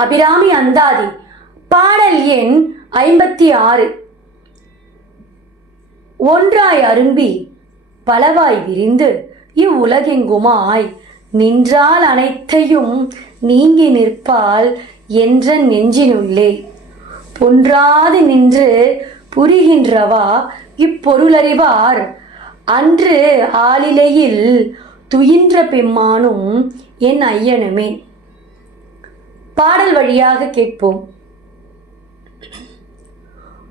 அபிராமி அந்தாதி. பாடல் எண் 56. ஒன்றாய் அரும்பி பலவாய் விரிந்து இவ்வுலகெங்குமாய் நின்றால் அனைத்தையும் நீங்கி நிற்பால் என்ற நெஞ்சினுள்ளே பொன்றாது நின்று புரிகின்றவா இப்பொருளறிவார் அன்று ஆளிலையில் துயின்ற பெம்மானும் என் ஐயனுமே. பாடல் வழியாக கேட்போம்.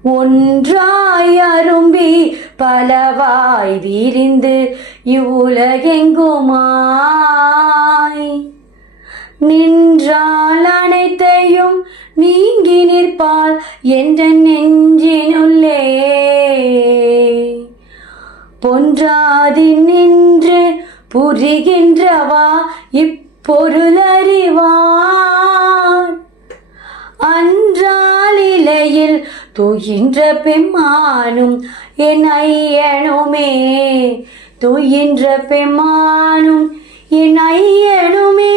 ஒன்றாய் அரும்பி பலவாய் விரிந்து இவ்வுலகெங்குமாய் நின்றால் அனைத்தையும் நீங்கி நிற்பால் என்ற நெஞ்சினுள்ளே பொன்றாதி நின்று புரிகின்றவா இப்பொருளறிவார் அன்றாலிலையில் துயின்ற பெம்மானும் என் ஐயனுமே. துயின்ற பெம்மானும் என் ஐயனுமே.